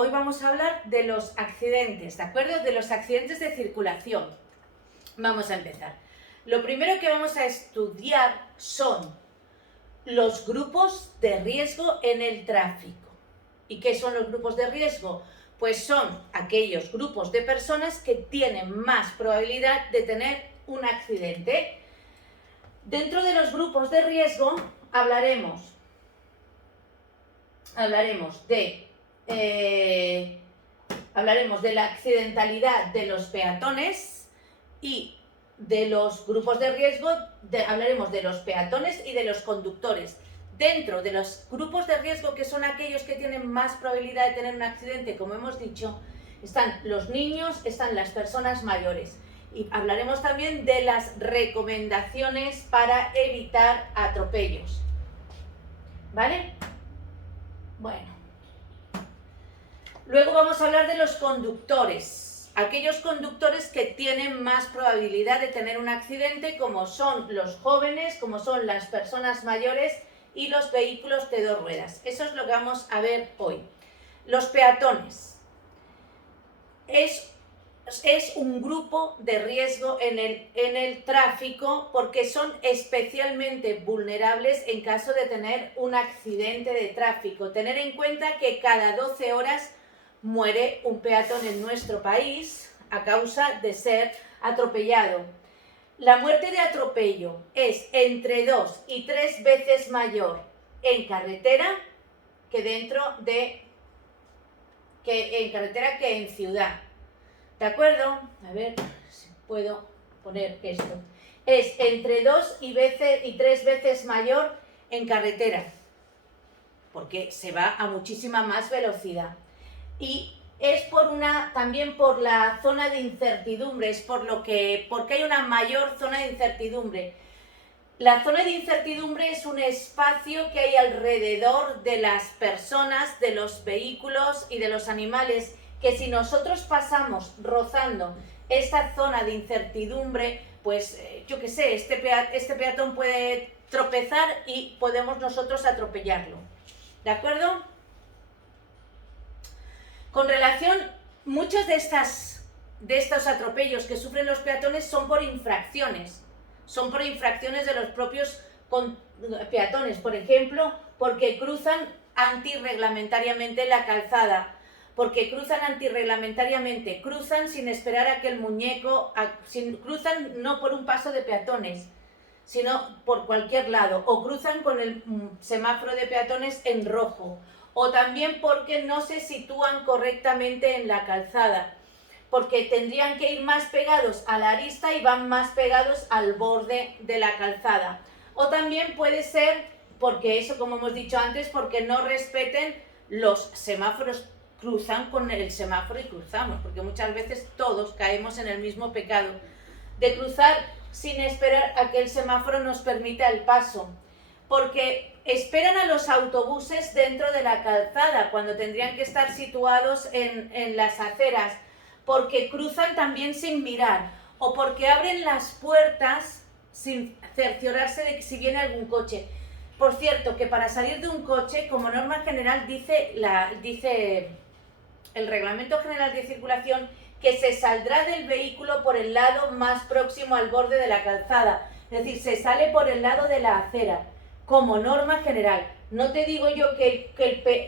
hoy vamos a hablar de los accidentes, ¿de acuerdo? De los accidentes de circulación. Vamos a empezar. Lo primero que vamos a estudiar son los grupos de riesgo en el tráfico. ¿Y qué son los grupos de riesgo? Pues son aquellos grupos de personas que tienen más probabilidad de tener un accidente. Dentro de los grupos de riesgo hablaremos de la accidentalidad de los peatones y de los grupos de riesgo, hablaremos de los peatones y de los conductores. Dentro de los grupos de riesgo, que son aquellos que tienen más probabilidad de tener un accidente, como hemos dicho, están los niños, están las personas mayores. Y hablaremos también de las recomendaciones para evitar atropellos. ¿Vale? Bueno. Luego vamos a hablar de los conductores. Aquellos conductores que tienen más probabilidad de tener un accidente, como son los jóvenes, como son las personas mayores y los vehículos de dos ruedas. Eso es lo que vamos a ver hoy. Los peatones. Es un grupo de riesgo en el tráfico porque son especialmente vulnerables en caso de tener un accidente de tráfico. Tener en cuenta que cada 12 horas muere un peatón en nuestro país a causa de ser atropellado. La muerte de atropello es entre 2 y 3 veces mayor en carretera que en ciudad. ¿De acuerdo? A ver si puedo poner esto. Es entre 2 y 3 veces mayor en carretera, porque se va a muchísima más velocidad. Y es también por la zona de incertidumbre, porque hay una mayor zona de incertidumbre. La zona de incertidumbre es un espacio que hay alrededor de las personas, de los vehículos y de los animales, que si nosotros pasamos rozando esta zona de incertidumbre, pues yo qué sé, este peatón puede tropezar y podemos nosotros atropellarlo. ¿De acuerdo? Con relación, muchos de estos atropellos que sufren los peatones son por infracciones de los propios peatones, por ejemplo, porque cruzan antirreglamentariamente la calzada, cruzan sin esperar a que el muñeco, cruzan no por un paso de peatones, sino por cualquier lado, o cruzan con el semáforo de peatones en rojo, o también porque no se sitúan correctamente en la calzada, porque tendrían que ir más pegados a la arista y van más pegados al borde de la calzada. O también puede ser porque eso, como hemos dicho antes, porque no respeten los semáforos, cruzan con el semáforo y cruzamos, porque muchas veces todos caemos en el mismo pecado de cruzar sin esperar a que el semáforo nos permita el paso, porque esperan a los autobuses dentro de la calzada cuando tendrían que estar situados en las aceras, porque cruzan también sin mirar, o porque abren las puertas sin cerciorarse de que si viene algún coche. Por cierto, que para salir de un coche, como norma general, dice el Reglamento General de Circulación, que se saldrá del vehículo por el lado más próximo al borde de la calzada, es decir, se sale por el lado de la acera, como norma general. No te digo yo que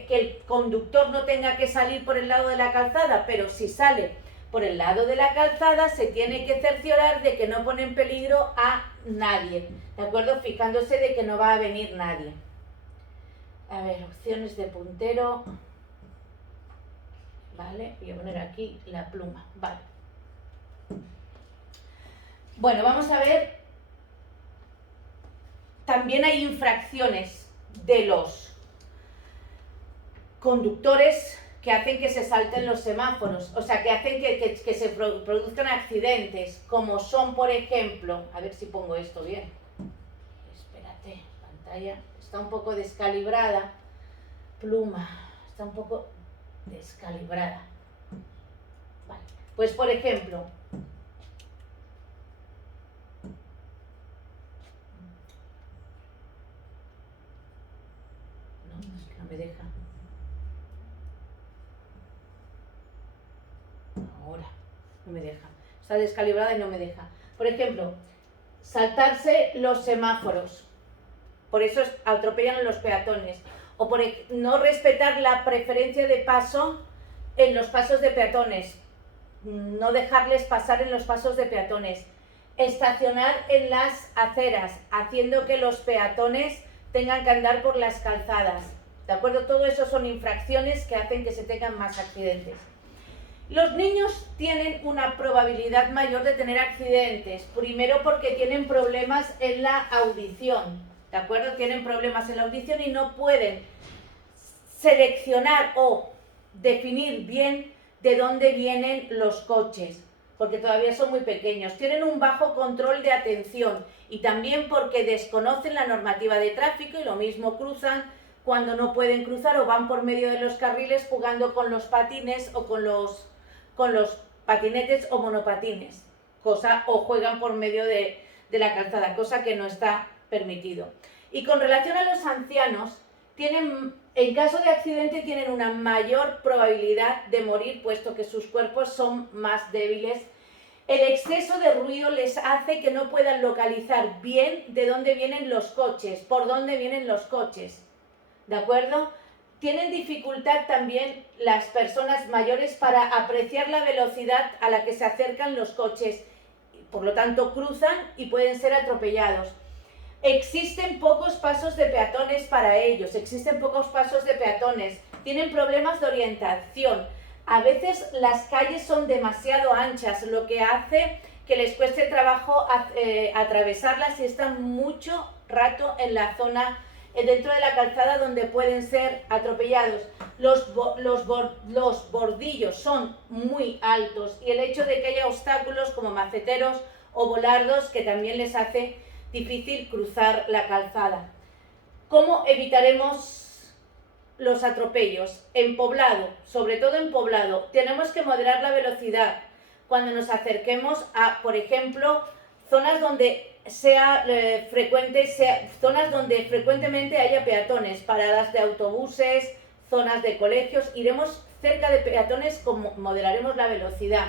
el conductor no tenga que salir por el lado de la calzada, pero si sale por el lado de la calzada se tiene que cerciorar de que no pone en peligro a nadie, ¿de acuerdo? Fijándose de que no va a venir nadie. A ver, opciones de puntero. Vale, voy a poner aquí la pluma, vale. Bueno, vamos a ver. También hay infracciones de los conductores que hacen que se salten los semáforos, o sea, que hacen que se produzcan accidentes, como son, por ejemplo, a ver si pongo esto bien. Espérate, pantalla está un poco descalibrada. Pluma, está un poco descalibrada. Vale. Pues por ejemplo, no, es que no me deja. no me deja. Está descalibrada y no me deja. Por ejemplo, saltarse los semáforos. Por eso atropellan a los peatones. O por no respetar la preferencia de paso en los pasos de peatones. No dejarles pasar en los pasos de peatones. Estacionar en las aceras, haciendo que los peatones tengan que andar por las calzadas. ¿De acuerdo? Todo eso son infracciones que hacen que se tengan más accidentes. Los niños tienen una probabilidad mayor de tener accidentes. Primero porque tienen problemas en la audición. ¿De acuerdo? Tienen problemas en la audición y no pueden seleccionar o definir bien de dónde vienen los coches, porque todavía son muy pequeños. Tienen un bajo control de atención y también porque desconocen la normativa de tráfico y lo mismo cruzan cuando no pueden cruzar o van por medio de los carriles jugando con los patines o con los patinetes o monopatines, o juegan por medio de la calzada, cosa que no está permitido. Y con relación a los ancianos, en caso de accidente tienen una mayor probabilidad de morir, puesto que sus cuerpos son más débiles. El exceso de ruido les hace que no puedan localizar bien de dónde vienen los coches, por dónde vienen los coches. ¿De acuerdo? Tienen dificultad también las personas mayores para apreciar la velocidad a la que se acercan los coches. Por lo tanto, cruzan y pueden ser atropellados. Existen pocos pasos de peatones para ellos, tienen problemas de orientación. A veces las calles son demasiado anchas, lo que hace que les cueste trabajo atravesarlas y están mucho rato en la zona dentro de la calzada donde pueden ser atropellados. Los bordillos son muy altos y el hecho de que haya obstáculos como maceteros o volardos que también les hace difícil cruzar la calzada. ¿Cómo evitaremos los atropellos? En poblado, sobre todo en poblado, tenemos que moderar la velocidad cuando nos acerquemos a, por ejemplo, zonas donde zonas donde frecuentemente haya peatones, paradas de autobuses, zonas de colegios. Iremos cerca de peatones, moderaremos la velocidad.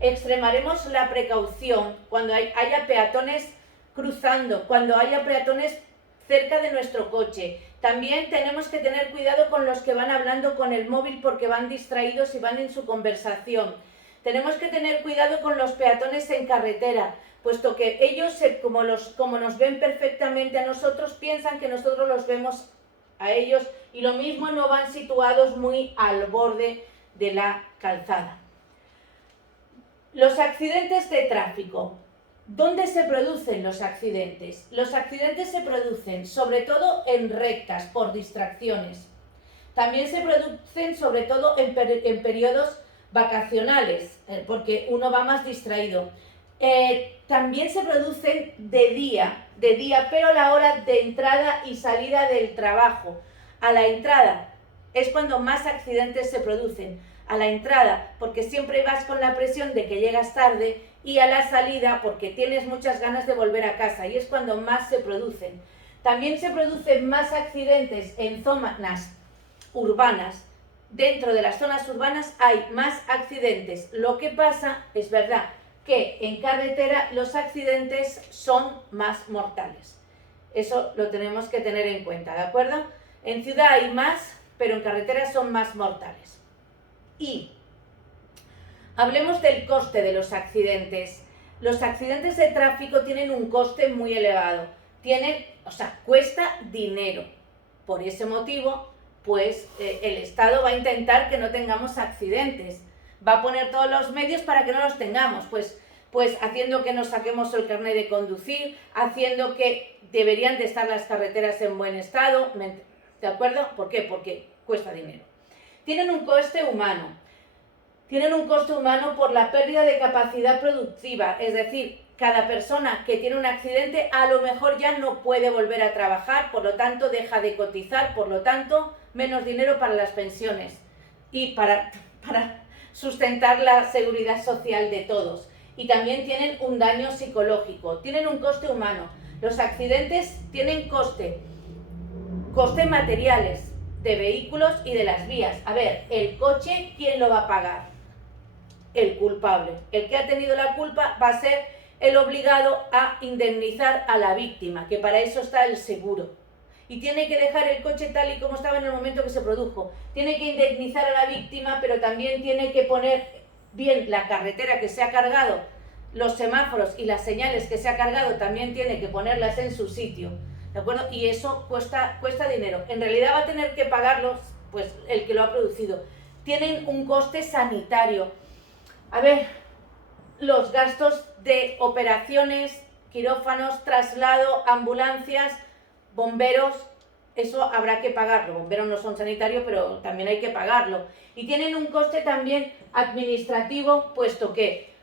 Extremaremos la precaución cuando haya peatones cruzando, cuando haya peatones cerca de nuestro coche. También tenemos que tener cuidado con los que van hablando con el móvil porque van distraídos y van en su conversación. Tenemos que tener cuidado con los peatones en carretera, puesto que ellos, como nos ven perfectamente a nosotros, piensan que nosotros los vemos a ellos y lo mismo no van situados muy al borde de la calzada. Los accidentes de tráfico. ¿Dónde se producen los accidentes? Los accidentes se producen sobre todo en rectas, por distracciones. También se producen sobre todo en periodos vacacionales, porque uno va más distraído. También se producen de día, pero a la hora de entrada y salida del trabajo. A la entrada es cuando más accidentes se producen. A la entrada, porque siempre vas con la presión de que llegas tarde, y a la salida, porque tienes muchas ganas de volver a casa, y es cuando más se producen. También se producen más accidentes en zonas urbanas. Dentro de las zonas urbanas hay más accidentes. Lo que pasa, es verdad, que en carretera los accidentes son más mortales. Eso lo tenemos que tener en cuenta, ¿de acuerdo? En ciudad hay más, pero en carretera son más mortales. Y hablemos del coste de los accidentes. Los accidentes de tráfico tienen un coste muy elevado. Cuesta dinero. Por ese motivo, pues el Estado va a intentar que no tengamos accidentes. Va a poner todos los medios para que no los tengamos. Pues haciendo que nos saquemos el carnet de conducir, haciendo que deberían de estar las carreteras en buen estado. ¿De acuerdo? ¿Por qué? Porque cuesta dinero. Tienen un coste humano. Tienen un coste humano por la pérdida de capacidad productiva, es decir, cada persona que tiene un accidente a lo mejor ya no puede volver a trabajar, por lo tanto deja de cotizar, por lo tanto menos dinero para las pensiones y para sustentar la seguridad social de todos. Y también tienen un daño psicológico, tienen un coste humano. Los accidentes tienen coste materiales de vehículos y de las vías. A ver, el coche, ¿quién lo va a pagar? el culpable. El que ha tenido la culpa va a ser el obligado a indemnizar a la víctima, que para eso está el seguro. Y tiene que dejar el coche tal y como estaba en el momento que se produjo. Tiene que indemnizar a la víctima, pero también tiene que poner bien la carretera que se ha cargado, los semáforos y las señales que se ha cargado, también tiene que ponerlas en su sitio, ¿de acuerdo? Y eso cuesta dinero. En realidad va a tener que pagarlos, pues, el que lo ha producido. Tienen un coste sanitario. A ver, los gastos de operaciones, quirófanos, traslado, ambulancias, bomberos, eso habrá que pagarlo. Bomberos no son sanitarios, pero también hay que pagarlo. Y tienen un coste también administrativo, puesto que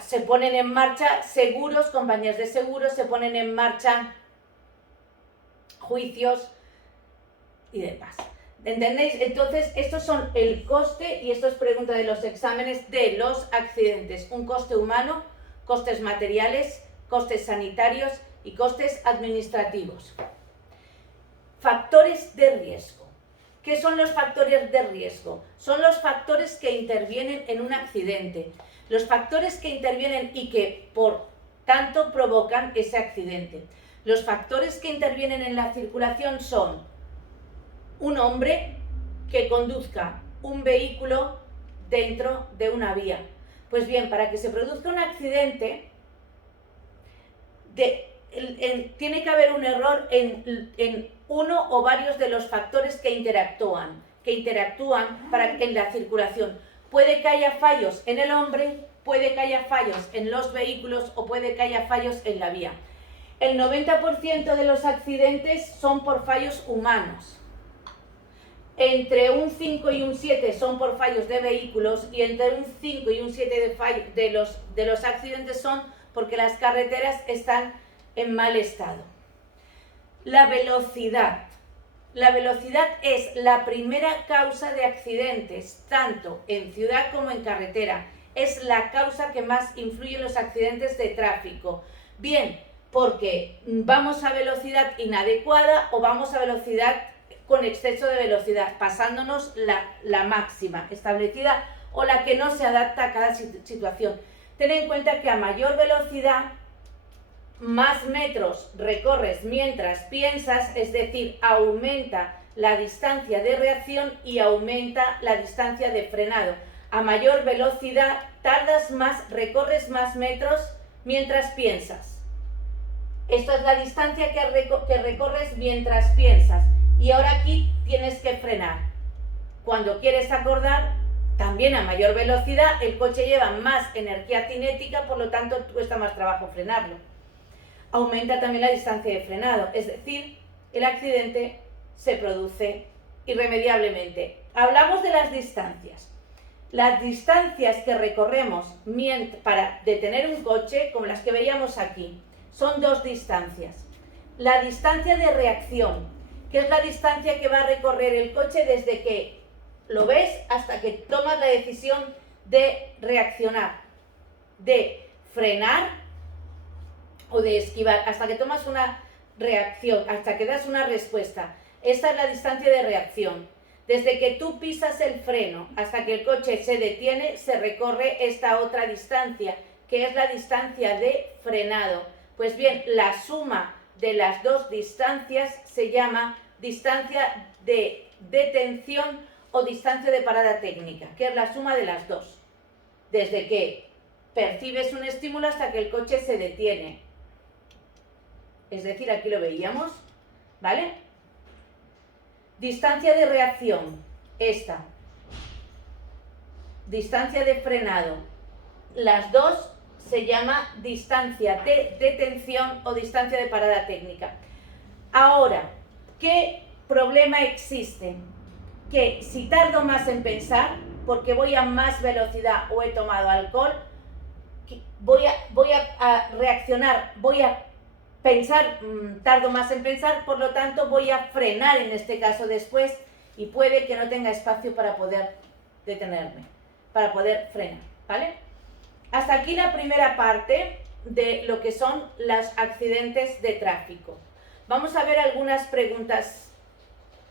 se ponen en marcha seguros, compañías de seguros, se ponen en marcha juicios y demás. ¿Entendéis? Entonces, estos son el coste, y esto es pregunta de los exámenes, de los accidentes. Un coste humano, costes materiales, costes sanitarios y costes administrativos. Factores de riesgo. ¿Qué son los factores de riesgo? Son los factores que intervienen en un accidente. Los factores que intervienen y que, por tanto, provocan ese accidente. Los factores que intervienen en la circulación son un hombre que conduzca un vehículo dentro de una vía. Pues bien, para que se produzca un accidente, tiene que haber un error en uno o varios de los factores que interactúan en la circulación. Puede que haya fallos en el hombre, puede que haya fallos en los vehículos o puede que haya fallos en la vía. El 90% de los accidentes son por fallos humanos. Entre un 5 y un 7 son por fallos de vehículos, y entre un 5 y un 7 de los accidentes son porque las carreteras están en mal estado. La velocidad. La velocidad es la primera causa de accidentes, tanto en ciudad como en carretera. Es la causa que más influye en los accidentes de tráfico. Bien, porque vamos a velocidad inadecuada o vamos a velocidad con exceso de velocidad, pasándonos la máxima establecida o la que no se adapta a cada situación. Ten en cuenta que a mayor velocidad, más metros recorres mientras piensas, es decir, aumenta la distancia de reacción y aumenta la distancia de frenado. A mayor velocidad tardas más, recorres más metros mientras piensas. Esto es la distancia que recorres mientras piensas. Y ahora aquí tienes que frenar. Cuando quieres acordar, también a mayor velocidad, el coche lleva más energía cinética, por lo tanto cuesta más trabajo frenarlo. Aumenta también la distancia de frenado, es decir, el accidente se produce irremediablemente. Hablamos de las distancias. Las distancias que recorremos para detener un coche, como las que veíamos aquí, son dos distancias. La distancia de reacción, que es la distancia que va a recorrer el coche desde que lo ves hasta que tomas la decisión de reaccionar, de frenar o de esquivar, hasta que tomas una reacción, hasta que das una respuesta. Esta es la distancia de reacción. Desde que tú pisas el freno hasta que el coche se detiene, se recorre esta otra distancia, que es la distancia de frenado. Pues bien, la suma de las dos distancias se llama distancia de detención o distancia de parada técnica, que es la suma de las dos. Desde que percibes un estímulo hasta que el coche se detiene. Es decir, aquí lo veíamos, ¿vale? Distancia de reacción, esta. Distancia de frenado. Las dos se llama distancia de detención o distancia de parada técnica. Ahora, ¿qué problema existe? Que si tardo más en pensar, porque voy a más velocidad o he tomado alcohol, voy a reaccionar, voy a pensar, tardo más en pensar, por lo tanto voy a frenar en este caso después, y puede que no tenga espacio para poder detenerme, para poder frenar, ¿vale? Hasta aquí la primera parte de lo que son los accidentes de tráfico. Vamos a ver algunas preguntas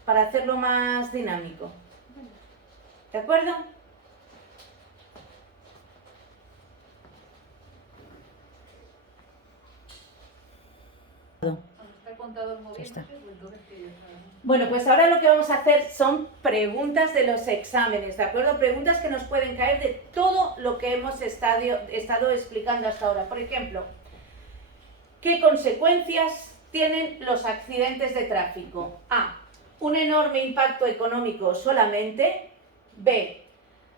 para hacerlo más dinámico. ¿De acuerdo? Está contador moviéndose, está. pues entonces que ya está. Bueno, pues ahora lo que vamos a hacer son preguntas de los exámenes, ¿de acuerdo? Preguntas que nos pueden caer de todo lo que hemos estado explicando hasta ahora. Por ejemplo, ¿qué consecuencias tienen los accidentes de tráfico? A. Un enorme impacto económico solamente. B.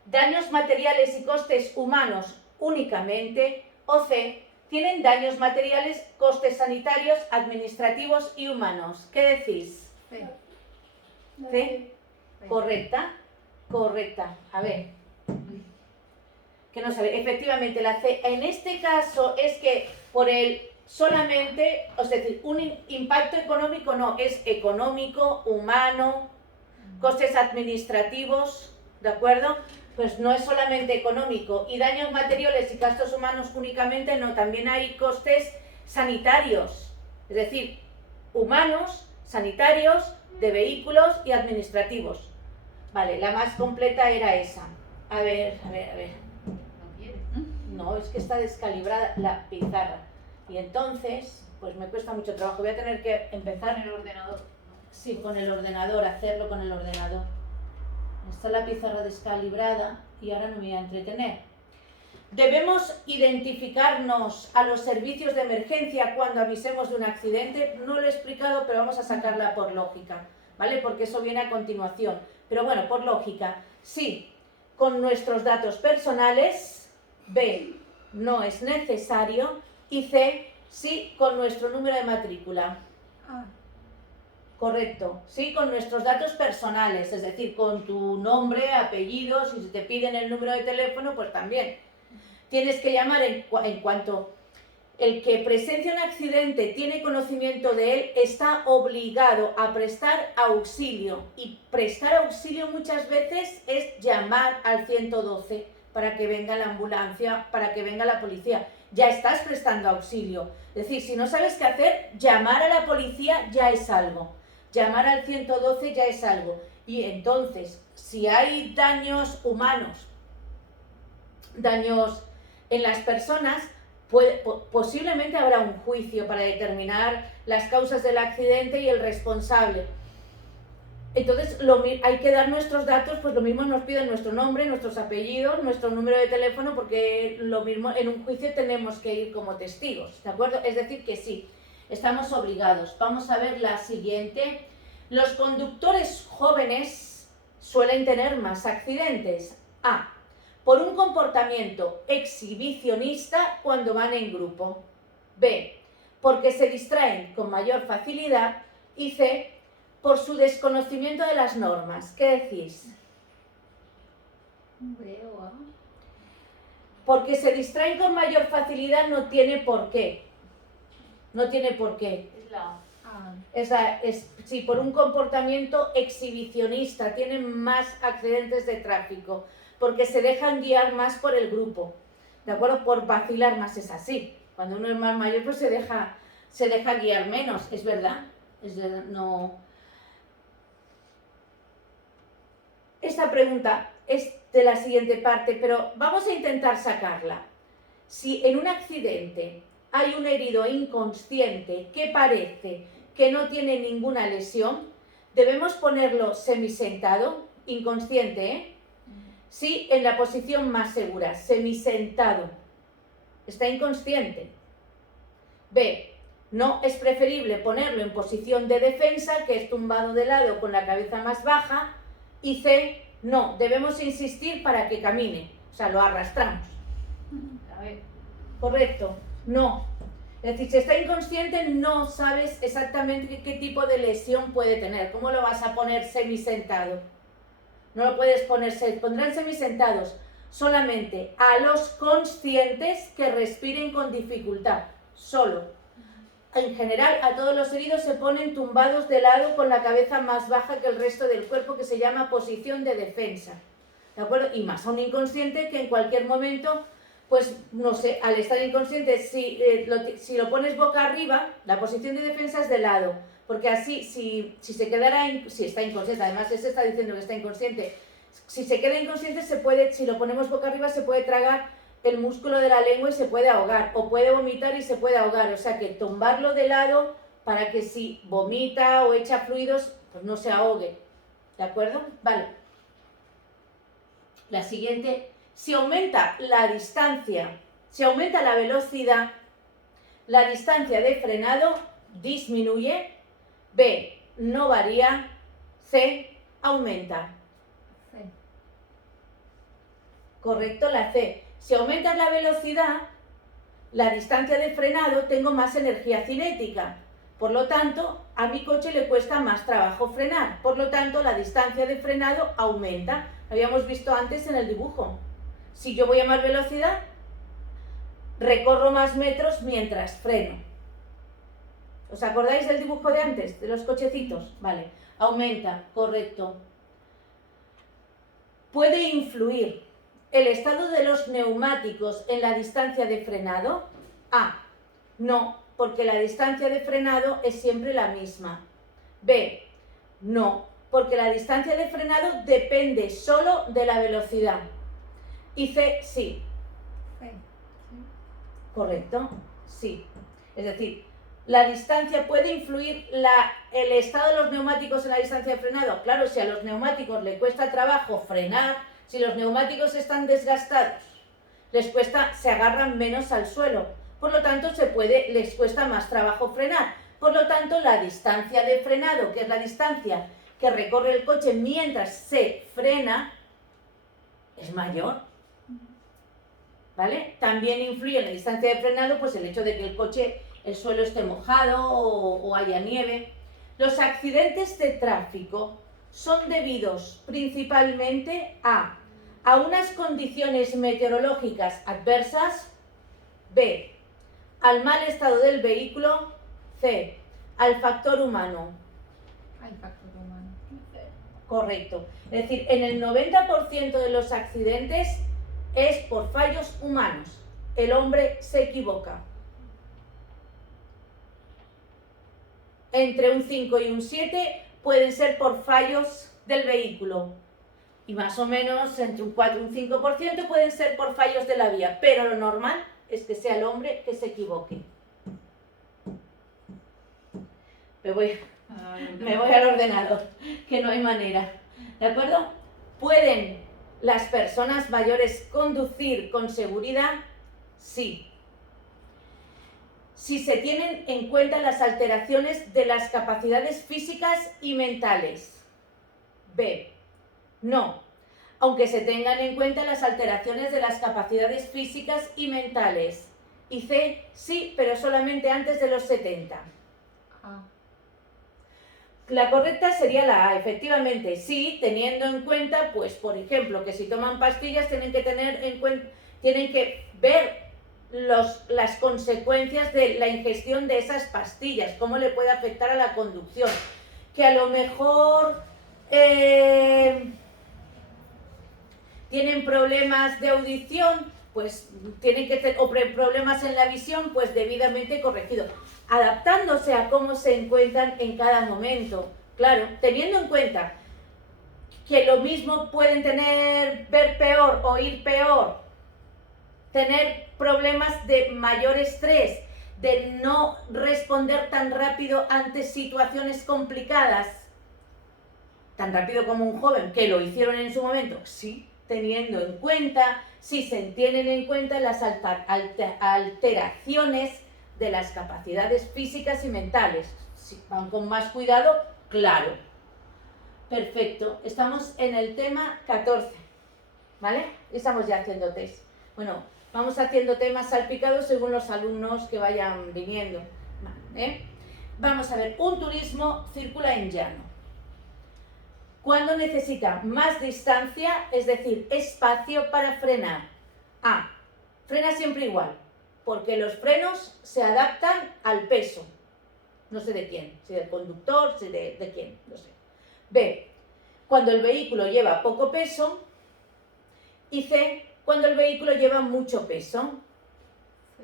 Daños materiales y costes humanos únicamente. O C. Tienen daños materiales, costes sanitarios, administrativos y humanos. ¿Qué decís? Sí. ¿C? ¿Correcta? Correcta. A ver. Que no sale. Efectivamente, la C. En este caso es que por el solamente, es decir, un impacto económico no, es económico, humano, costes administrativos, ¿de acuerdo? Pues no es solamente económico. Y daños materiales y gastos humanos únicamente no, también hay costes sanitarios, es decir, humanos, sanitarios, de vehículos y administrativos. Vale, la más completa era esa. A ver. No quieres. No, es que está descalibrada la pizarra. Y entonces, pues me cuesta mucho trabajo. Voy a tener que empezar... En el ordenador. Sí, con el ordenador, hacerlo con el ordenador. Está la pizarra descalibrada y ahora no me voy a entretener. Debemos identificarnos a los servicios de emergencia cuando avisemos de un accidente. No lo he explicado, pero vamos a sacarla por lógica, ¿vale? Porque eso viene a continuación. Pero bueno, por lógica, sí, con nuestros datos personales. B, no es necesario. Y C, sí, con nuestro número de matrícula. Correcto, sí, con nuestros datos personales, es decir, con tu nombre, apellido, si te piden el número de teléfono, pues también. Tienes que llamar en cuanto el que presencia un accidente tiene conocimiento de él, está obligado a prestar auxilio. Y prestar auxilio muchas veces es llamar al 112 para que venga la ambulancia, para que venga la policía. Ya estás prestando auxilio. Es decir, si no sabes qué hacer, llamar a la policía ya es algo. Llamar al 112 ya es algo. Y entonces, si hay daños humanos, daños en las personas, posiblemente habrá un juicio para determinar las causas del accidente y el responsable. Entonces hay que dar nuestros datos, pues lo mismo nos piden nuestro nombre, nuestros apellidos, nuestro número de teléfono, porque lo mismo en un juicio tenemos que ir como testigos, ¿de acuerdo? Es decir que sí, estamos obligados. Vamos a ver la siguiente. Los conductores jóvenes suelen tener más accidentes. A. Por un comportamiento exhibicionista cuando van en grupo. B. Porque se distraen con mayor facilidad. Y C. Por su desconocimiento de las normas. ¿Qué decís? B o A. Porque se distraen con mayor facilidad no tiene por qué. No tiene por qué. Es la A. Sí, por un comportamiento exhibicionista. Tienen más accidentes de tráfico. Porque se dejan guiar más por el grupo. ¿De acuerdo? Por vacilar más, es así. Cuando uno es más mayor, pues se deja guiar menos. Es verdad. No... Esta pregunta es de la siguiente parte, pero vamos a intentar sacarla. Si en un accidente hay un herido inconsciente que parece que no tiene ninguna lesión, debemos ponerlo semisentado, inconsciente, ¿eh? Sí, en la posición más segura, semisentado. Está inconsciente. B. No es preferible ponerlo en posición de defensa, que es tumbado de lado con la cabeza más baja. Y C, no, debemos insistir para que camine, o sea, lo arrastramos. A ver. Correcto, no. Es decir, si está inconsciente no sabes exactamente qué tipo de lesión puede tener. ¿Cómo lo vas a poner semisentado? No lo puedes poner, se pondrán semisentados solamente a los conscientes que respiren con dificultad, solo. En general, a todos los heridos se ponen tumbados de lado con la cabeza más baja que el resto del cuerpo, que se llama posición de defensa. ¿De acuerdo? Y más a un inconsciente que en cualquier momento, pues, no sé, al estar inconsciente, si lo pones boca arriba, la posición de defensa es de lado. Porque así, si se quedara, si está inconsciente, además ese está diciendo que está inconsciente, si se queda inconsciente, si lo ponemos boca arriba, se puede tragar el músculo de la lengua y se puede ahogar, o puede vomitar y se puede ahogar, o sea que tumbarlo de lado para que si vomita o echa fluidos, pues no se ahogue. ¿De acuerdo? Vale. La siguiente, si aumenta la distancia, si aumenta la velocidad, la distancia de frenado disminuye. B, no varía. C, aumenta. C. Correcto, la C. Si aumentas la velocidad, la distancia de frenado, tengo más energía cinética. Por lo tanto, a mi coche le cuesta más trabajo frenar. Por lo tanto, la distancia de frenado aumenta. Lo habíamos visto antes en el dibujo. Si yo voy a más velocidad, recorro más metros mientras freno. ¿Os acordáis del dibujo de antes, de los cochecitos? Vale, aumenta, correcto. ¿Puede influir el estado de los neumáticos en la distancia de frenado? A, no, porque la distancia de frenado es siempre la misma. B, no, porque la distancia de frenado depende solo de la velocidad. Y C, sí. C. Correcto, sí. Es decir, la distancia puede influir el estado de los neumáticos en la distancia de frenado. Claro, si a los neumáticos les cuesta trabajo frenar, si los neumáticos están desgastados, se agarran menos al suelo. Por lo tanto, les cuesta más trabajo frenar. Por lo tanto, la distancia de frenado, que es la distancia que recorre el coche mientras se frena, es mayor. ¿Vale? También influye en la distancia de frenado pues el hecho de que el suelo esté mojado o haya nieve. Los accidentes de tráfico son debidos principalmente a unas condiciones meteorológicas adversas. B, al mal estado del vehículo. C, al factor humano. Al factor humano. C. Correcto. Es decir, en el 90% de los accidentes es por fallos humanos. El hombre se equivoca. Entre un 5 y un 7 pueden ser por fallos del vehículo. Y más o menos entre un 4 y un 5% pueden ser por fallos de la vía. Pero lo normal es que sea el hombre que se equivoque. Me voy al ordenador, que no hay manera. ¿De acuerdo? ¿Pueden las personas mayores conducir con seguridad? Sí. Si se tienen en cuenta las alteraciones de las capacidades físicas y mentales. B, no, aunque se tengan en cuenta las alteraciones de las capacidades físicas y mentales. Y C, sí, pero solamente antes de los 70. A. La correcta sería la A, efectivamente, sí, teniendo en cuenta, pues, por ejemplo, que si toman pastillas tienen que ver las consecuencias de la ingestión de esas pastillas, cómo le puede afectar a la conducción. Que a lo mejor tienen problemas de audición, pues tienen que tener, o problemas en la visión, pues debidamente corregido, adaptándose a cómo se encuentran en cada momento. Claro, teniendo en cuenta que lo mismo pueden ver peor, oír peor, tener problemas de mayor estrés, de no responder tan rápido ante situaciones complicadas, tan rápido como un joven, que lo hicieron en su momento, sí, teniendo en cuenta, si se tienen en cuenta las alteraciones de las capacidades físicas y mentales. Si van con más cuidado, claro. Perfecto, estamos en el tema 14, ¿vale? Estamos ya haciendo test. Bueno, vamos haciendo temas salpicados según los alumnos que vayan viniendo, ¿eh? Vamos a ver, un turismo circula en llano. ¿Cuándo necesita más distancia, es decir, espacio para frenar? A, frena siempre igual, porque los frenos se adaptan al peso. No sé de quién, si del conductor, si de quién, no sé. B, cuando el vehículo lleva poco peso. Y C, cuando el vehículo lleva mucho peso. C.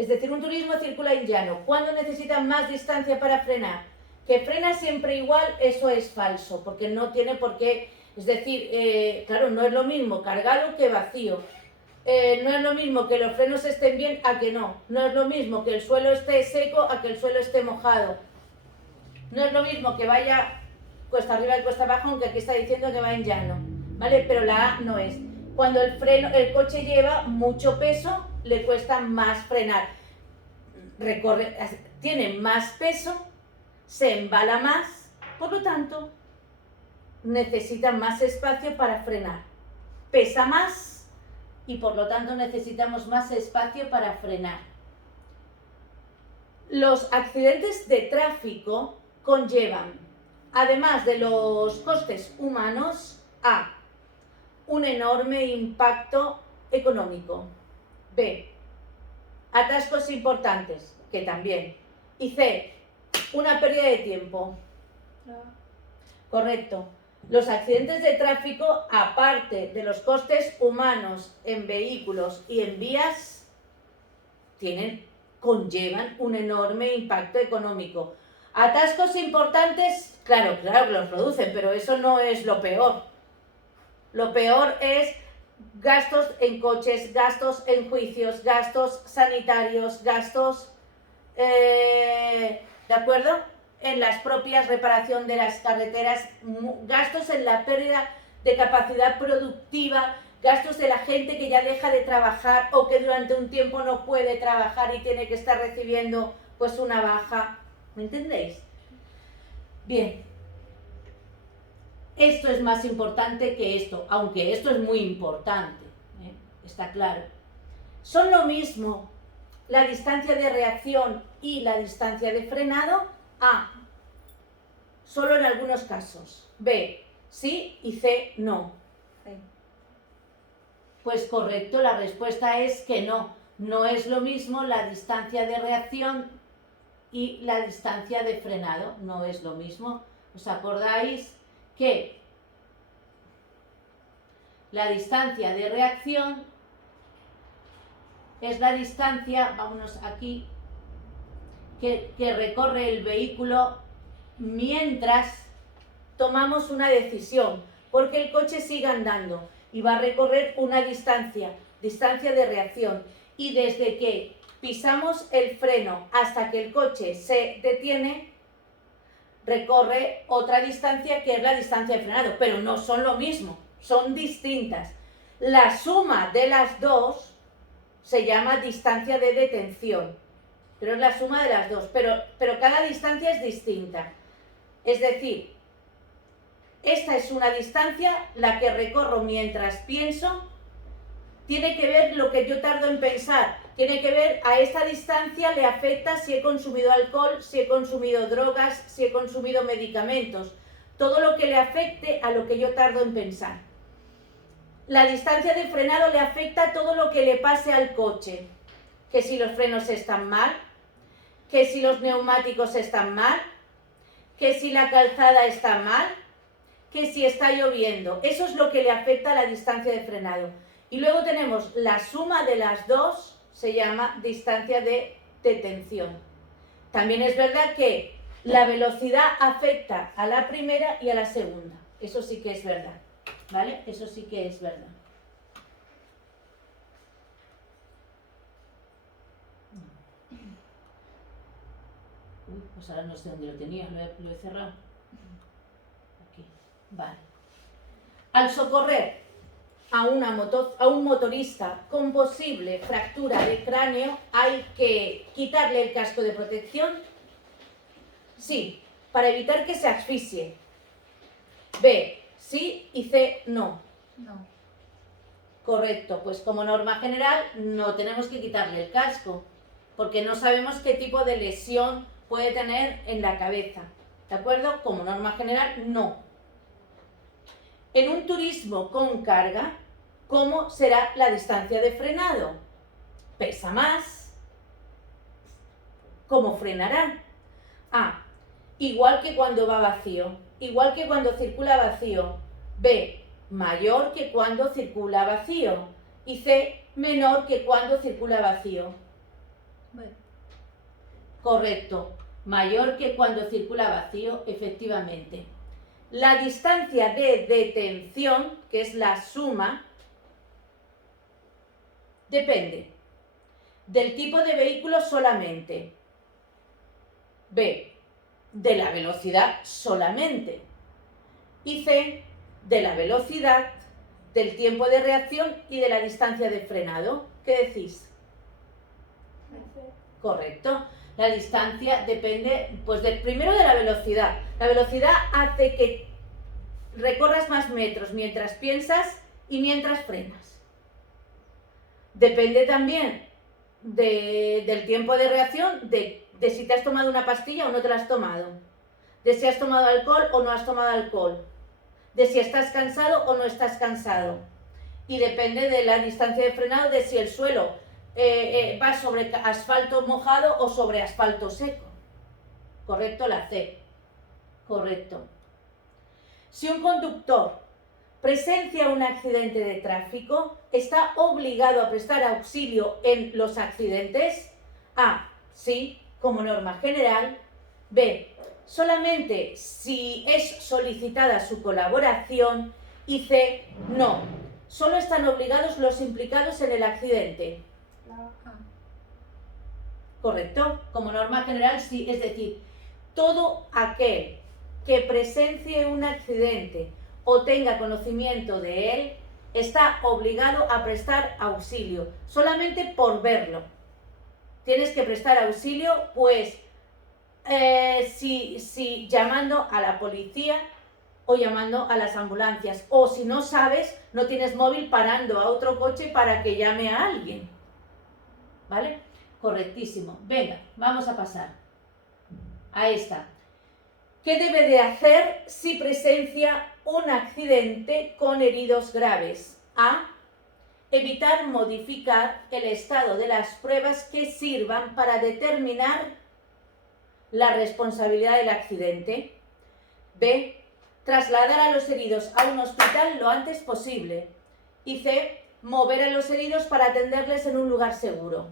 Es decir, un turismo circula en llano. ¿Cuándo necesita más distancia para frenar? Que frena siempre igual, eso es falso, porque no tiene por qué. Es decir, claro, no es lo mismo cargado que vacío. no es lo mismo que los frenos estén bien a que no. No es lo mismo que el suelo esté seco a que el suelo esté mojado. No es lo mismo que vaya cuesta arriba y cuesta abajo, aunque aquí está diciendo que va en llano, ¿vale? Pero la A no es. Cuando el coche lleva mucho peso, le cuesta más frenar. Tiene más peso, se embala más, por lo tanto, necesita más espacio para frenar. Pesa más y por lo tanto necesitamos más espacio para frenar. Los accidentes de tráfico conllevan, además de los costes humanos, a un enorme impacto económico, b, atascos importantes, que también, y c, una pérdida de tiempo. Correcto. Los accidentes de tráfico, aparte de los costes humanos en vehículos y en vías, conllevan un enorme impacto económico. Atascos importantes, claro que los producen, pero eso no es lo peor. Lo peor es gastos en coches, gastos en juicios, gastos sanitarios, gastos, ¿de acuerdo?, en las propias reparación de las carreteras, gastos en la pérdida de capacidad productiva, gastos de la gente que ya deja de trabajar o que durante un tiempo no puede trabajar y tiene que estar recibiendo pues una baja. ¿Me entendéis? Bien. Esto es más importante que esto, aunque esto es muy importante, ¿eh? Está claro. Son lo mismo la distancia de reacción y la distancia de frenado. A, solo en algunos casos. B, sí, y C, no. Sí. Pues correcto, la respuesta es que no. No es lo mismo la distancia de reacción y la distancia de frenado. No es lo mismo. ¿Os acordáis que la distancia de reacción es la distancia, vámonos aquí, que recorre el vehículo mientras tomamos una decisión, porque el coche sigue andando y va a recorrer una distancia de reacción, y desde que pisamos el freno hasta que el coche se detiene, recorre otra distancia que es la distancia de frenado, pero no son lo mismo, son distintas. La suma de las dos se llama distancia de detención, pero es la suma de las dos, pero cada distancia es distinta. Es decir, esta es una distancia, la que recorro mientras pienso, tiene que ver lo que yo tardo en pensar, tiene que ver a esta distancia le afecta si he consumido alcohol, si he consumido drogas, si he consumido medicamentos, todo lo que le afecte a lo que yo tardo en pensar. La distancia de frenado le afecta a todo lo que le pase al coche, que si los frenos están mal, que si los neumáticos están mal, que si la calzada está mal, que si está lloviendo. Eso es lo que le afecta a la distancia de frenado. Y luego tenemos la suma de las dos, se llama distancia de detención. También es verdad que la velocidad afecta a la primera y a la segunda. Eso sí que es verdad, ¿vale? Eso sí que es verdad. Uy, pues ahora no sé dónde lo tenía, lo he cerrado. Aquí, vale. Al socorrer a un motorista con posible fractura de cráneo, ¿hay que quitarle el casco de protección? Sí, para evitar que se asfixie. B, sí, y C, no. No. Correcto, pues como norma general no tenemos que quitarle el casco, porque no sabemos qué tipo de lesión puede tener en la cabeza, ¿de acuerdo? Como norma general, no. En un turismo con carga, ¿cómo será la distancia de frenado? ¿Pesa más? ¿Cómo frenará? A, igual que cuando va vacío, igual que cuando circula vacío. B, mayor que cuando circula vacío. Y C, menor que cuando circula vacío. B. Correcto, mayor que cuando circula vacío, efectivamente. La distancia de detención, que es la suma, Depende del tipo de vehículo solamente. B, de la velocidad solamente. Y C, de la velocidad, del tiempo de reacción y de la distancia de frenado. ¿Qué decís? Correcto. La distancia depende, pues, primero de la velocidad. La velocidad hace que recorras más metros mientras piensas y mientras frenas. Depende también del tiempo de reacción, de si te has tomado una pastilla o no te la has tomado, de si has tomado alcohol o no has tomado alcohol, de si estás cansado o no estás cansado. Y depende de la distancia de frenado, de si el suelo va sobre asfalto mojado o sobre asfalto seco. Correcto, la C. Correcto. Si un conductor presencia un accidente de tráfico, ¿está obligado a prestar auxilio en los accidentes? A, sí, como norma general. B, solamente si es solicitada su colaboración. Y C, no, solo están obligados los implicados en el accidente. Correcto, como norma general sí, es decir, todo aquel que presencie un accidente o tenga conocimiento de él está obligado a prestar auxilio, solamente por verlo. Tienes que prestar auxilio, pues, si llamando a la policía o llamando a las ambulancias, o si no sabes, no tienes móvil, parando a otro coche para que llame a alguien. ¿Vale? Correctísimo. Venga, vamos a pasar a esta. ¿Qué debe de hacer si presencia un accidente con heridos graves? A, evitar modificar el estado de las pruebas que sirvan para determinar la responsabilidad del accidente. B, trasladar a los heridos a un hospital lo antes posible. Y C, mover a los heridos para atenderles en un lugar seguro.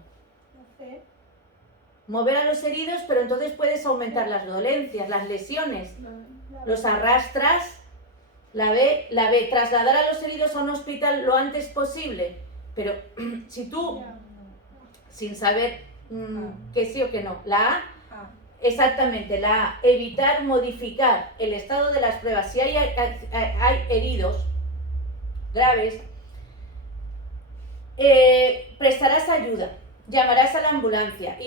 Mover a los heridos, pero entonces puedes aumentar las dolencias, las lesiones. Los arrastras. La B, trasladar a los heridos a un hospital lo antes posible. Pero si tú, sin saber que sí o que no, la A, exactamente, la A, evitar modificar el estado de las pruebas. Si hay heridos graves, prestarás ayuda. Llamarás a la ambulancia,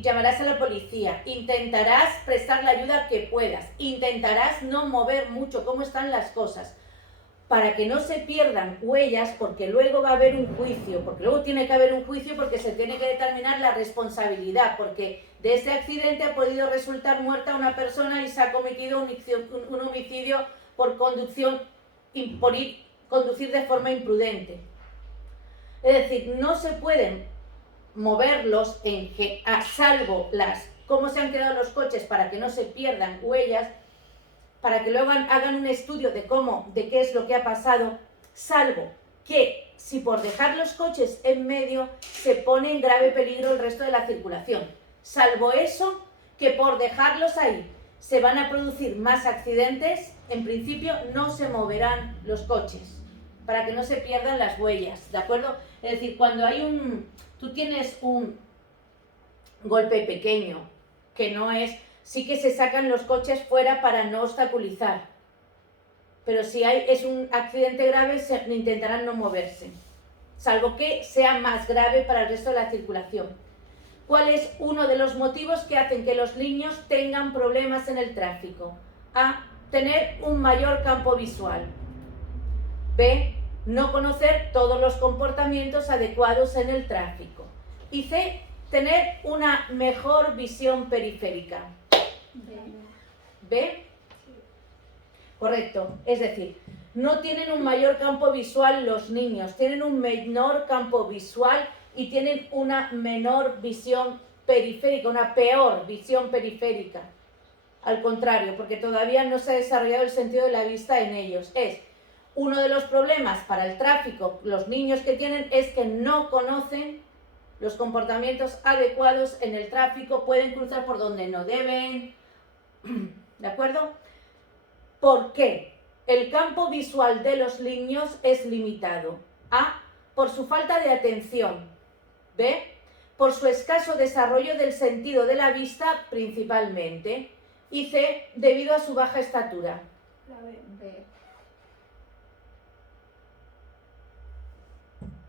llamarás a la policía, intentarás prestar la ayuda que puedas, intentarás no mover mucho cómo están las cosas, para que no se pierdan huellas, porque luego va a haber un juicio, porque luego tiene que haber un juicio porque se tiene que determinar la responsabilidad, porque de ese accidente ha podido resultar muerta una persona y se ha cometido un homicidio por conducción, por conducir de forma imprudente. Es decir, no se pueden moverlos a salvo cómo se han quedado los coches para que no se pierdan huellas, para que luego hagan un estudio de qué es lo que ha pasado, salvo que si por dejar los coches en medio se pone en grave peligro el resto de la circulación. Salvo eso, que por dejarlos ahí se van a producir más accidentes, en principio no se moverán los coches, para que no se pierdan las huellas, ¿de acuerdo? Es decir, cuando tú tienes un golpe pequeño, que no es, sí que se sacan los coches fuera para no obstaculizar, pero si es un accidente grave, intentarán no moverse, salvo que sea más grave para el resto de la circulación. ¿Cuál es uno de los motivos que hacen que los niños tengan problemas en el tráfico? A, tener un mayor campo visual. B, no conocer todos los comportamientos adecuados en el tráfico. Y C, tener una mejor visión periférica. ¿B? Correcto. Es decir, no tienen un mayor campo visual los niños, tienen un menor campo visual y tienen una menor visión periférica, una peor visión periférica. Al contrario, porque todavía no se ha desarrollado el sentido de la vista en ellos. Es uno de los problemas para el tráfico, los niños que tienen, es que no conocen los comportamientos adecuados en el tráfico, pueden cruzar por donde no deben, ¿de acuerdo? ¿Por qué? El campo visual de los niños es limitado. A, por su falta de atención. B, por su escaso desarrollo del sentido de la vista principalmente. Y C, debido a su baja estatura. La B. B.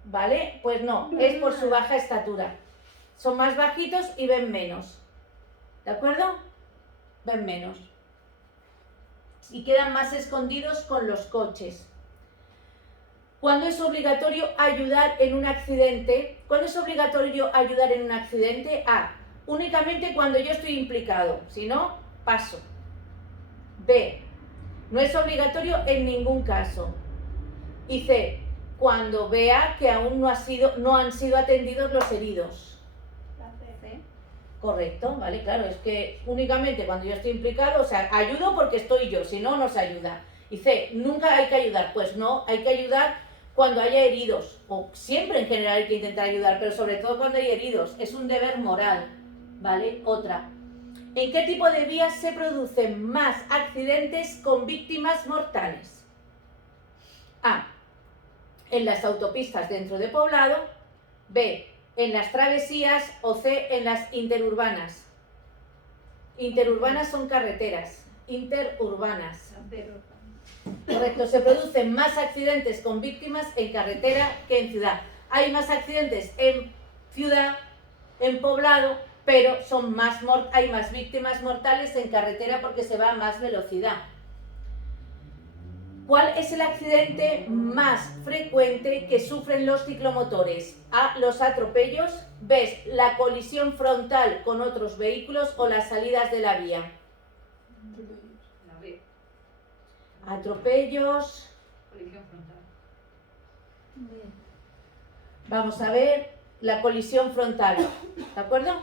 ¿Vale? Pues no, es por su baja estatura. Son más bajitos y ven menos. ¿De acuerdo? Ven menos. Y quedan más escondidos con los coches. ¿Cuándo es obligatorio ayudar en un accidente? ¿Cuándo es obligatorio ayudar en un accidente? A, únicamente cuando yo estoy implicado. Si no, paso. B, no es obligatorio en ningún caso. Y C, cuando vea que aún no han sido atendidos los heridos. La C. Correcto, vale, claro, es que únicamente cuando yo estoy implicado, o sea, ayudo porque estoy yo, si no, no se ayuda. Y C, nunca hay que ayudar, pues no, hay que ayudar cuando haya heridos, o siempre en general hay que intentar ayudar, pero sobre todo cuando hay heridos, es un deber moral, ¿vale? Otra, ¿en qué tipo de vías se producen más accidentes con víctimas mortales? A, en las autopistas dentro de poblado. B, en las travesías. O C, en las interurbanas. Interurbanas son carreteras, interurbanas. Correcto, se producen más accidentes con víctimas en carretera que en ciudad. Hay más accidentes en ciudad, en poblado, pero hay más víctimas mortales en carretera porque se va a más velocidad. ¿Cuál es el accidente más frecuente que sufren los ciclomotores? A, los atropellos. B, la colisión frontal con otros vehículos o las salidas de la vía. La B. Atropellos. Colisión frontal. B. Vamos a ver la colisión frontal. ¿De acuerdo?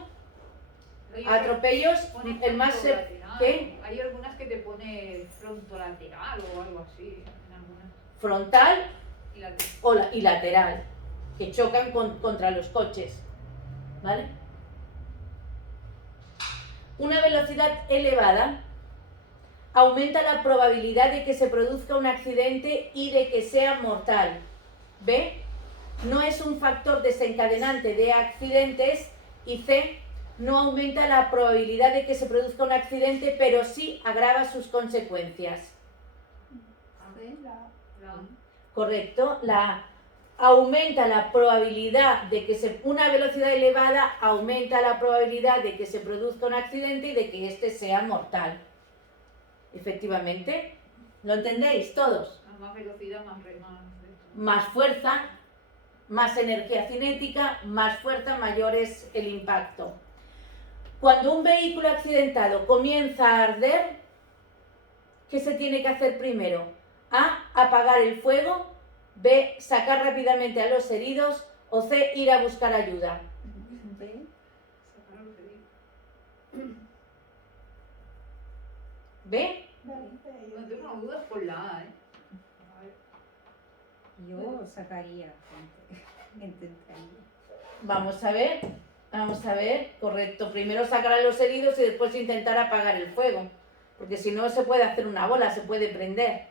Atropellos, el más... ¿Qué? Hay algunas que te pone frontolateral o algo así. En algunas. Frontal Y lateral. y lateral, que chocan contra los coches. ¿Vale? Una velocidad elevada aumenta la probabilidad de que se produzca un accidente y de que sea mortal. B, no es un factor desencadenante de accidentes. Y C, no aumenta la probabilidad de que se produzca un accidente, pero sí agrava sus consecuencias. C. La Correcto, aumenta la probabilidad de que una velocidad elevada aumenta la probabilidad de que se produzca un accidente y de que éste sea mortal. Efectivamente, ¿lo entendéis todos? A más velocidad, más Más fuerza, más energía cinética, más fuerza, mayor es el impacto. Cuando un vehículo accidentado comienza a arder, ¿qué se tiene que hacer primero? A, apagar el fuego. B, sacar rápidamente a los heridos. O C, ir a buscar ayuda. B. Sacar a los heridos. ¿B? No tengo una duda por la A, ¿eh? A ver. Yo sacaría, intentaría. Vamos a ver, correcto. Primero sacar a los heridos y después intentar apagar el fuego. Porque si no se puede hacer una bola, se puede prender.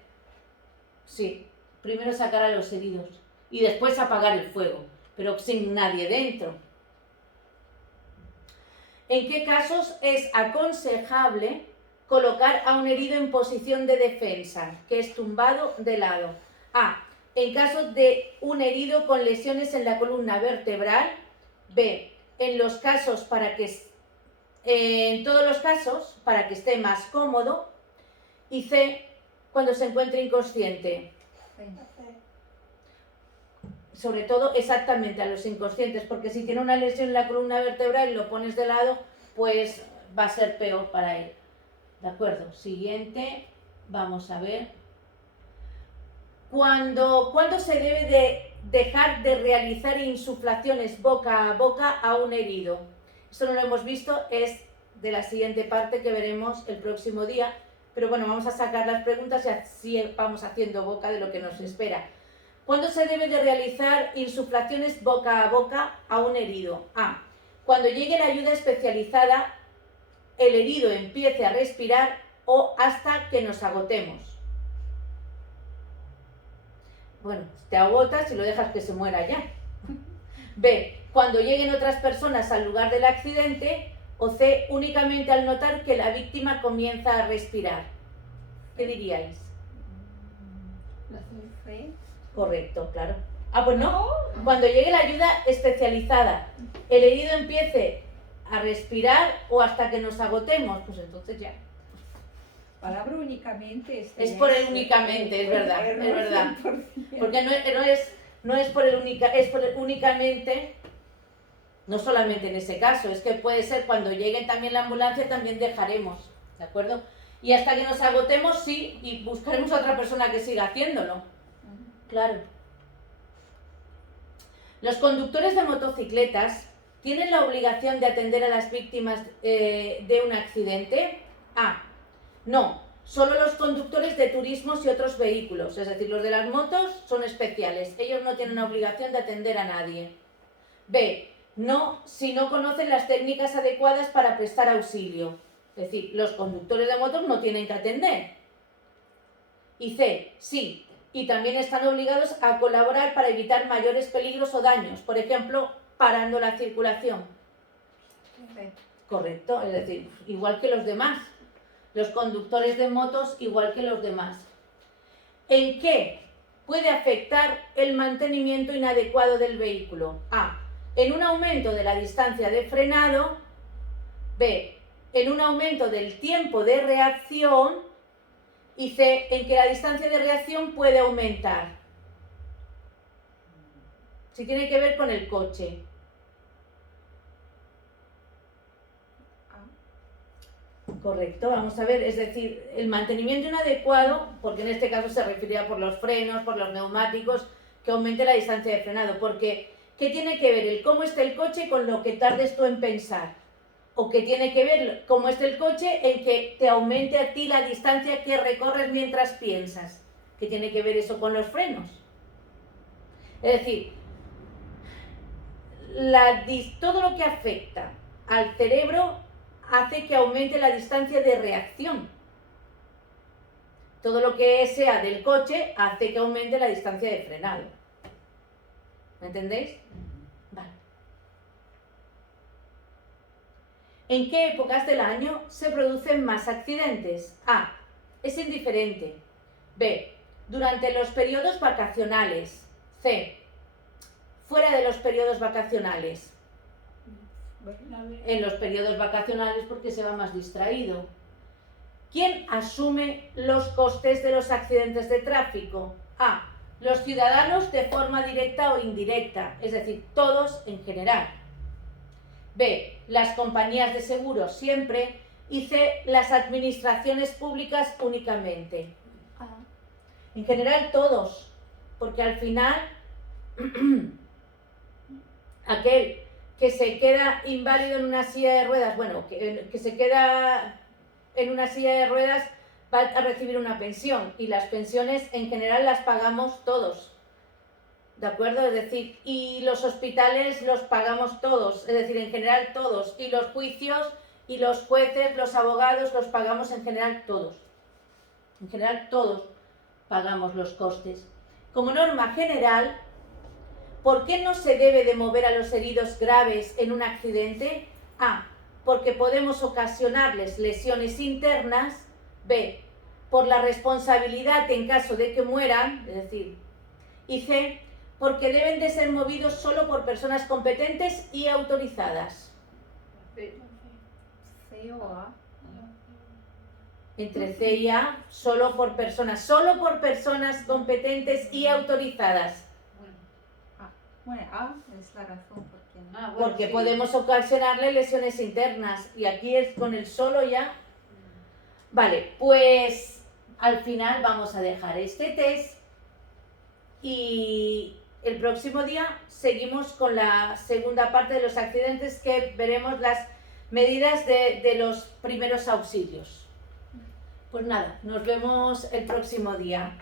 Sí, primero sacar a los heridos y después apagar el fuego, pero sin nadie dentro. ¿En qué casos es aconsejable colocar a un herido en posición de defensa, que es tumbado de lado? A, en caso de un herido con lesiones en la columna vertebral. B, en todos los casos, para que esté más cómodo. Y C, cuando se encuentre inconsciente. Sobre todo exactamente a los inconscientes, porque si tiene una lesión en la columna vertebral y lo pones de lado, pues va a ser peor para él. ¿De acuerdo? Siguiente, vamos a ver. ¿Cuándo se debe de dejar de realizar insuflaciones boca a boca a un herido? Esto no lo hemos visto, es de la siguiente parte que veremos el próximo día, pero bueno, vamos a sacar las preguntas y así vamos haciendo boca de lo que nos espera. ¿Cuándo se debe de realizar insuflaciones boca a boca a un herido? A, cuando llegue la ayuda especializada, el herido empiece a respirar o hasta que nos agotemos. bueno, te agotas y lo dejas que se muera ya. B, cuando lleguen otras personas al lugar del accidente. O C, únicamente al notar que la víctima comienza a respirar. ¿Qué diríais? La C. Correcto, claro. Ah, pues no. Cuando llegue la ayuda especializada, el herido empiece a respirar o hasta que nos agotemos, pues entonces ya. Palabra únicamente. Es por el únicamente, es verdad, es verdad. Porque no es por el única, es por el únicamente, no solamente en ese caso, es que puede ser cuando llegue también la ambulancia, también dejaremos, ¿de acuerdo? Y hasta que nos agotemos, sí, y buscaremos a otra persona que siga haciéndolo. Claro. Los conductores de motocicletas tienen la obligación de atender a las víctimas de un accidente. A. No, solo los conductores de turismos y otros vehículos, es decir, los de las motos son especiales, ellos no tienen obligación de atender a nadie. B. No, si no conocen las técnicas adecuadas para prestar auxilio, es decir, los conductores de motos no tienen que atender. Y C. Sí, y también están obligados a colaborar para evitar mayores peligros o daños, por ejemplo, parando la circulación. C. Correcto, es decir, igual que los demás. Los conductores de motos igual que los demás. ¿En qué puede afectar el mantenimiento inadecuado del vehículo? A. En un aumento de la distancia de frenado. B. En un aumento del tiempo de reacción. Y C. En que la distancia de reacción puede aumentar. Si tiene que ver con el coche. Correcto, vamos a ver, es decir, el mantenimiento inadecuado, porque en este caso se refería por los frenos, por los neumáticos, que aumente la distancia de frenado, porque ¿qué tiene que ver el cómo esté el coche con lo que tardes tú en pensar? ¿O qué tiene que ver cómo esté el coche en que te aumente a ti la distancia que recorres mientras piensas? ¿Qué tiene que ver eso con los frenos? Es decir, todo lo que afecta al cerebro hace que aumente la distancia de reacción. Todo lo que sea del coche hace que aumente la distancia de frenado. ¿Me entendéis? Vale. ¿En qué épocas del año se producen más accidentes? A. Es indiferente. B. Durante los periodos vacacionales. C. Fuera de los periodos vacacionales. En los periodos vacacionales porque se va más distraído. ¿Quién asume los costes de los accidentes de tráfico? A. Los ciudadanos de forma directa o indirecta, es decir, todos en general. B. Las compañías de seguros siempre. Y C. Las administraciones públicas únicamente. A. En general todos, porque al final aquel que se queda inválido en una silla de ruedas, bueno, que se queda en una silla de ruedas va a recibir una pensión y las pensiones en general las pagamos todos, ¿de acuerdo? Es decir, y los hospitales los pagamos todos, es decir, en general todos, y los juicios y los jueces, los abogados los pagamos en general todos. En general todos pagamos los costes. Como norma general, ¿por qué no se debe de mover a los heridos graves en un accidente? A. Porque podemos ocasionarles lesiones internas. B. Por la responsabilidad en caso de que mueran, es decir. Y C. Porque deben de ser movidos solo por personas competentes y autorizadas. C. C o A. Entre C y A, solo por personas competentes y autorizadas. Bueno, A es la razón por qué no. Ah, bueno, Porque sí. podemos ocasionarle lesiones internas y aquí es con el solo ya. Vale, pues al final vamos a dejar este test y el próximo día seguimos con la segunda parte de los accidentes que veremos las medidas de los primeros auxilios. Pues nada, nos vemos el próximo día.